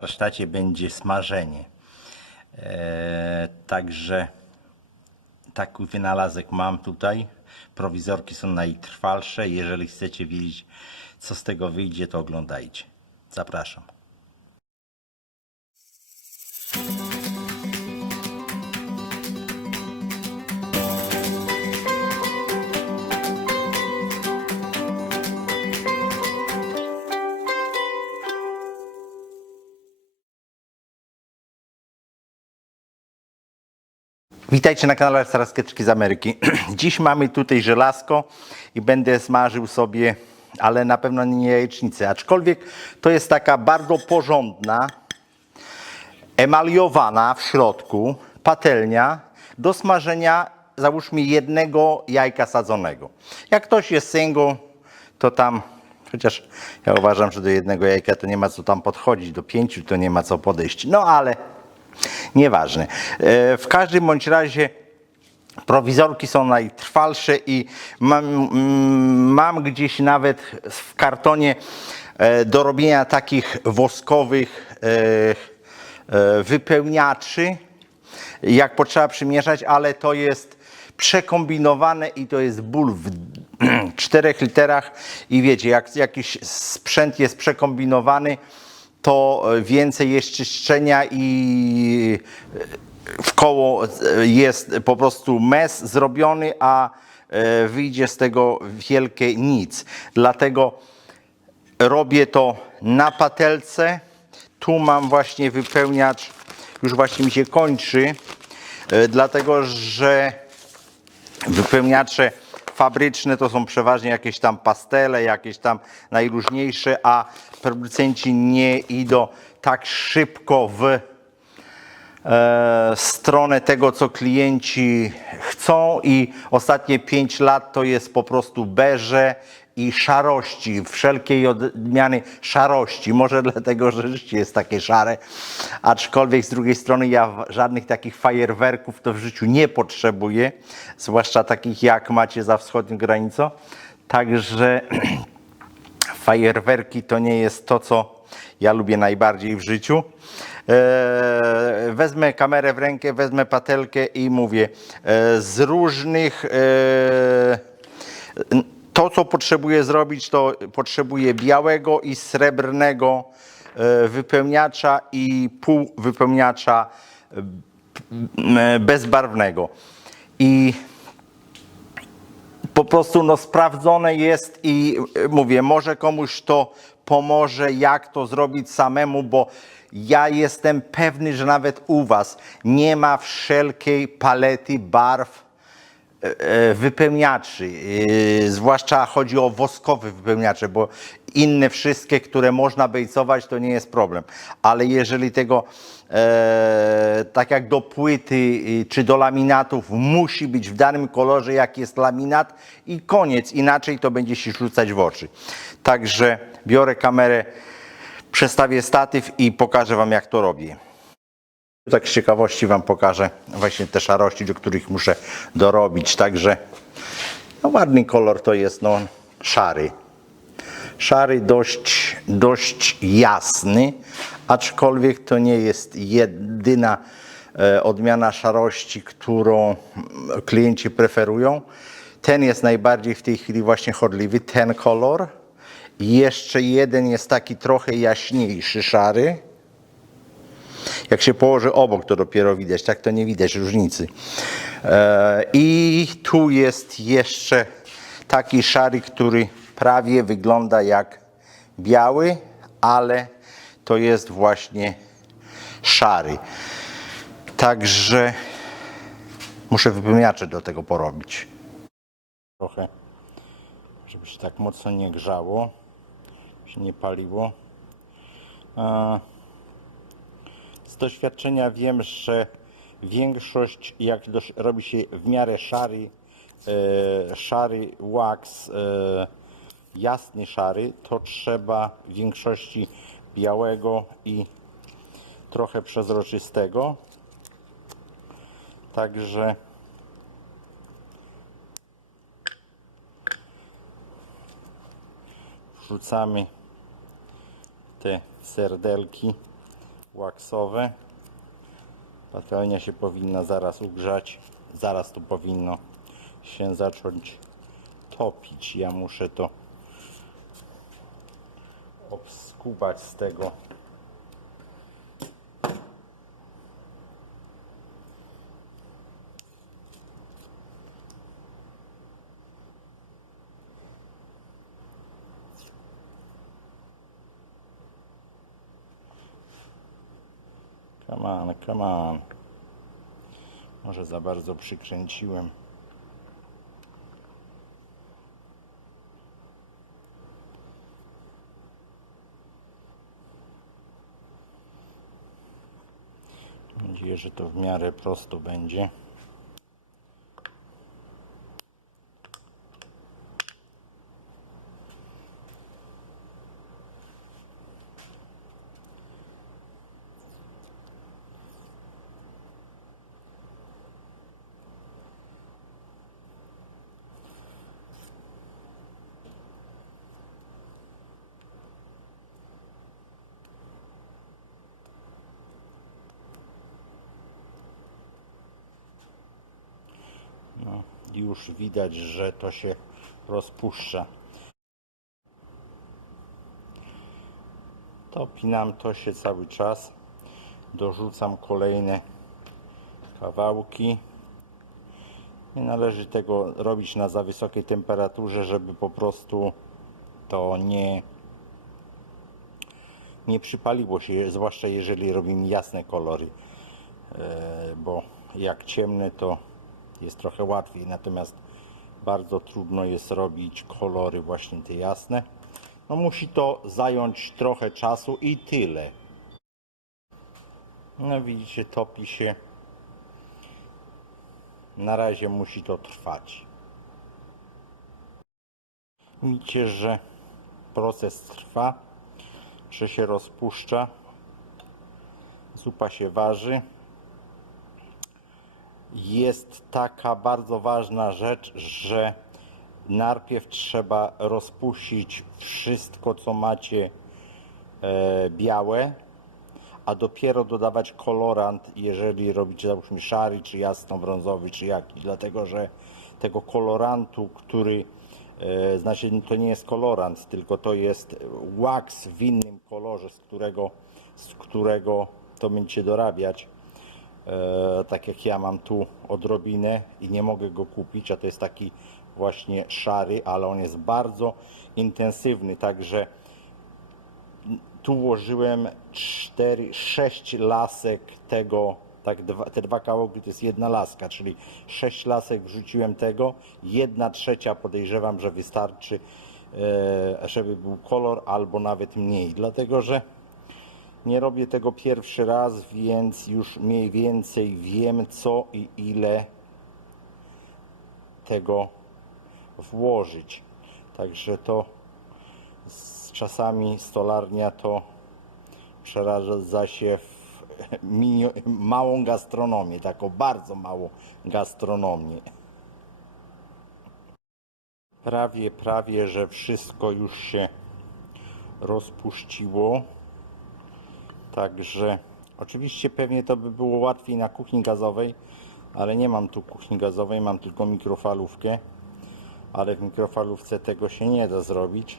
warsztacie będzie smażenie. E, także taki wynalazek mam tutaj. Prowizorki są najtrwalsze. Jeżeli chcecie wiedzieć, co z tego wyjdzie, to oglądajcie. Zapraszam. Witajcie na kanale Saraskeczki z Ameryki. Dziś mamy tutaj żelazko i będę smażył sobie, ale na pewno nie jajecznicę. Aczkolwiek to jest taka bardzo porządna, emaliowana w środku patelnia do smażenia załóżmy jednego jajka sadzonego. Jak ktoś jest single, to tam, chociaż ja uważam, że do jednego jajka to nie ma co tam podchodzić, do pięciu to nie ma co podejść. No ale Nieważne. E, W każdym bądź razie prowizorki są najtrwalsze i mam, mm, mam gdzieś nawet w kartonie e, do robienia takich woskowych e, wypełniaczy, jak potrzeba przymierzać, ale to jest przekombinowane i to jest ból w czterech literach i wiecie, jak jakiś sprzęt jest przekombinowany, to więcej jest czyszczenia i w koło jest po prostu mes zrobiony, a e, wyjdzie z tego wielkie nic. Dlatego robię to na patelce. Tu mam właśnie wypełniacz, już właśnie mi się kończy, e, dlatego że wypełniacze fabryczne to są przeważnie jakieś tam pastele, jakieś tam najróżniejsze, a producenci nie idą tak szybko w e, stronę tego, co klienci chcą i ostatnie 5 lat to jest po prostu beże i szarości, wszelkiej odmiany szarości. Może dlatego, że życie jest takie szare, aczkolwiek z drugiej strony ja żadnych takich fajerwerków to w życiu nie potrzebuję, zwłaszcza takich jak macie za wschodnią granicą. Także fajerwerki to nie jest to, co ja lubię najbardziej w życiu. E, wezmę kamerę w rękę, wezmę patelkę i mówię e, z różnych. E, to, co potrzebuję zrobić, to potrzebuję białego i srebrnego e, wypełniacza i pół wypełniacza e, bezbarwnego. I po prostu no, sprawdzone jest i y, mówię, może komuś to pomoże, jak to zrobić samemu, bo ja jestem pewny, że nawet u Was nie ma wszelkiej palety barw e, e, wypełniaczy. Yy, Zwłaszcza chodzi o woskowe wypełniacze, bo inne wszystkie, które można bejcować, to nie jest problem. Ale jeżeli tego, e, tak jak do płyty czy do laminatów, musi być w danym kolorze, jak jest laminat i koniec. Inaczej to będzie się rzucać w oczy. Także biorę kamerę, przestawię statyw i pokażę Wam, jak to robię. Tak z ciekawości Wam pokażę właśnie te szarości, do których muszę dorobić. Także no ładny kolor to jest no, szary. Szary dość, dość jasny, aczkolwiek to nie jest jedyna e, odmiana szarości, którą mm, klienci preferują. Ten jest najbardziej w tej chwili właśnie chodliwy, ten kolor. Jeszcze jeden jest taki trochę jaśniejszy, szary. Jak się położy obok, to dopiero widać. Tak to nie widać różnicy. E, I tu jest jeszcze taki szary, który prawie wygląda jak biały, ale to jest właśnie szary. Także muszę wypełniacze do tego porobić. Trochę, żeby się tak mocno nie grzało, się nie paliło. Z doświadczenia wiem, że większość, jak robi się w miarę szary, e, szary wax, e, jasny szary, to trzeba w większości białego i trochę przezroczystego. Także wrzucamy te serdelki Łaksowe. Patelnia się powinna zaraz ugrzać. Zaraz tu powinno się zacząć topić. Ja muszę to obskubać z tego Come on, come on. Może za bardzo przykręciłem. Mam nadzieję, że to w miarę prosto będzie. No, już widać, że to się rozpuszcza. Topinam to się cały czas. Dorzucam kolejne kawałki. Nie należy tego robić na za wysokiej temperaturze, żeby po prostu to nie, nie przypaliło się, zwłaszcza jeżeli robimy jasne kolory, E, bo jak ciemne to jest trochę łatwiej, natomiast bardzo trudno jest robić kolory właśnie te jasne. No musi to zająć trochę czasu i tyle. No widzicie, topi się. Na razie musi to trwać. Widzicie, że proces trwa, że się rozpuszcza. Zupa się waży jest taka bardzo ważna rzecz, że najpierw trzeba rozpuścić wszystko, co macie e, białe, a dopiero dodawać kolorant, jeżeli robicie załóżmy szary, czy jasno-brązowy, czy jaki. Dlatego, że tego kolorantu, który e, znaczy to nie jest kolorant, tylko to jest wax w innym kolorze, z którego, z którego to będziecie dorabiać e, tak jak ja mam tu odrobinę i nie mogę go kupić, a to jest taki właśnie szary, ale on jest bardzo intensywny, także tu włożyłem 4, 6 lasek tego, tak dwa, te dwa kawałki to jest jedna laska, czyli 6 lasek wrzuciłem tego, jedna trzecia podejrzewam, że wystarczy, e, żeby był kolor albo nawet mniej, dlatego że nie robię tego pierwszy raz, więc już mniej więcej wiem co i ile tego włożyć. Także to z czasami stolarnia to przeradza się w małą gastronomię, taką bardzo małą gastronomię. Prawie, prawie, że wszystko już się rozpuściło. Także oczywiście pewnie to by było łatwiej na kuchni gazowej, ale nie mam tu kuchni gazowej, mam tylko mikrofalówkę. Ale w mikrofalówce tego się nie da zrobić.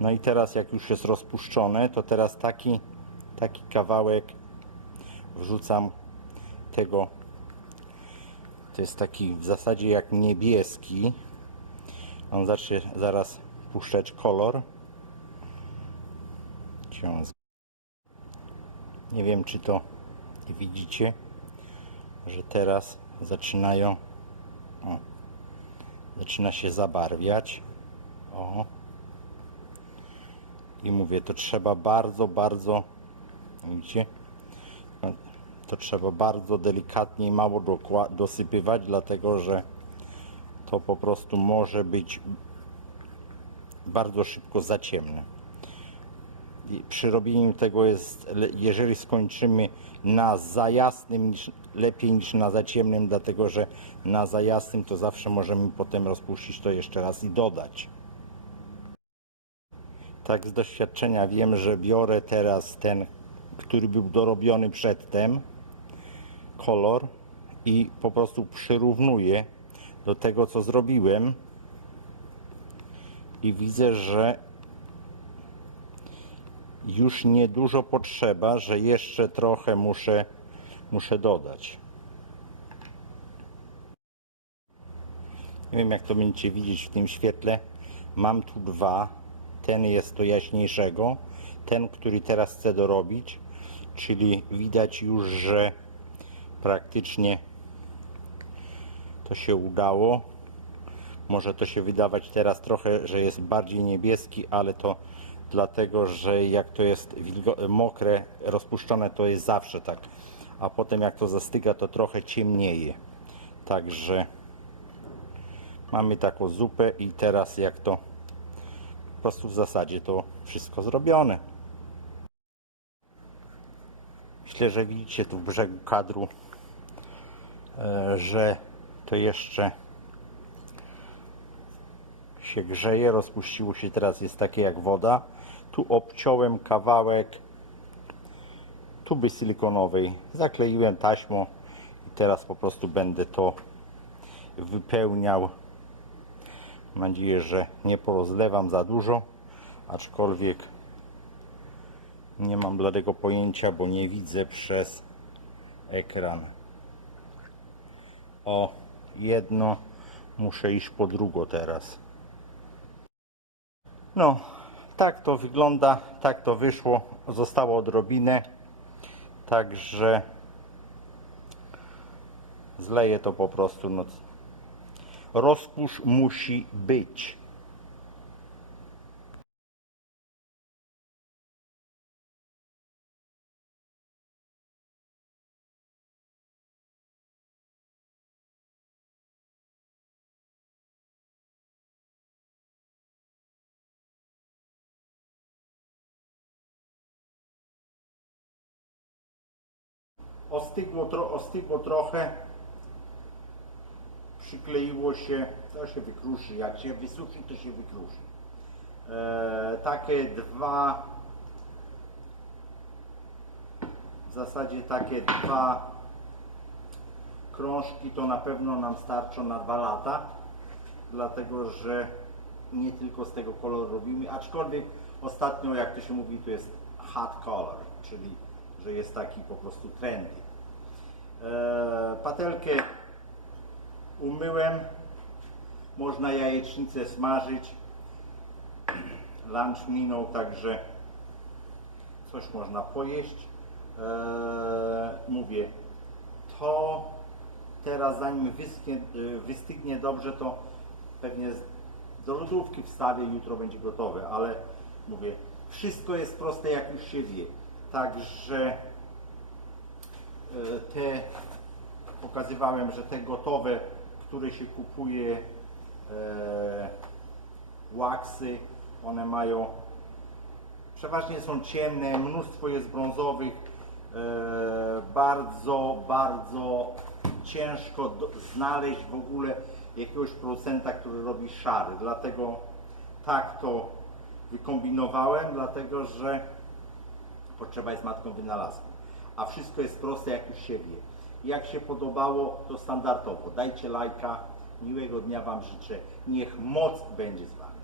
No i teraz jak już jest rozpuszczone, to teraz taki, taki kawałek wrzucam tego. To jest taki w zasadzie jak niebieski. On zacznie zaraz puszczać kolor. Cię nie wiem, czy to widzicie, że teraz zaczynają. O, zaczyna się zabarwiać. O. I mówię, to trzeba bardzo, bardzo. Widzicie? No, To trzeba bardzo delikatnie i mało dosypywać, dlatego że to po prostu może być bardzo szybko za ciemne przy robieniu tego jest, jeżeli skończymy na za jasnym, niż, lepiej niż na za ciemnym, dlatego że na za jasnym to zawsze możemy potem rozpuścić to jeszcze raz i dodać. Tak z doświadczenia wiem, że biorę teraz ten który był dorobiony przedtem, kolor i po prostu przyrównuję do tego, co zrobiłem i widzę, że już niedużo potrzeba, że jeszcze trochę muszę, muszę dodać. Nie wiem, jak to będziecie widzieć w tym świetle. Mam tu dwa. Ten jest do jaśniejszego. Ten, który teraz chcę dorobić. Czyli widać już, że praktycznie to się udało. Może to się wydawać teraz trochę, że jest bardziej niebieski, ale to dlatego, że jak to jest mokre, rozpuszczone, to jest zawsze tak. A potem jak to zastyga, to trochę ciemnieje. Także mamy taką zupę i teraz jak to po prostu w zasadzie to wszystko zrobione. Myślę, że widzicie tu w brzegu kadru, e, że to jeszcze się grzeje, rozpuściło się teraz, jest takie jak woda. Tu obciąłem kawałek tuby silikonowej, zakleiłem taśmą i teraz po prostu będę to wypełniał. Mam nadzieję, że nie porozlewam za dużo, aczkolwiek nie mam bladego pojęcia, bo nie widzę przez ekran. O, jedno, muszę iść po drugo teraz. No, tak to wygląda, tak to wyszło. Zostało odrobinę, także zleję to po prostu. No, rozpusz musi być. Ostygło, tro, ostygło trochę, przykleiło się, to się wykruszy, jak się wysuszy, to się wykruszy. E, takie dwa, w zasadzie takie dwa krążki to na pewno nam starczą na dwa lata, dlatego że nie tylko z tego koloru robimy, aczkolwiek ostatnio, jak to się mówi, to jest hot color, czyli że jest taki po prostu trendy. E, patelkę umyłem, można jajecznicę smażyć. Lunch minął, także coś można pojeść. E, mówię, to teraz zanim wyschnie, e, wystygnie dobrze, to pewnie do lodówki wstawię, jutro będzie gotowe, ale mówię, wszystko jest proste jak już się wie. Także e, te pokazywałem, że te gotowe, które się kupuje e, łaksy, one mają przeważnie są ciemne, mnóstwo jest brązowych, e, bardzo, bardzo ciężko znaleźć w ogóle jakiegoś producenta, który robi szary, dlatego tak to wykombinowałem, dlatego że potrzeba jest matką wynalazku. A wszystko jest proste, jak już się wie. Jak się podobało, to standardowo. Dajcie lajka. Miłego dnia Wam życzę. Niech moc będzie z Wami.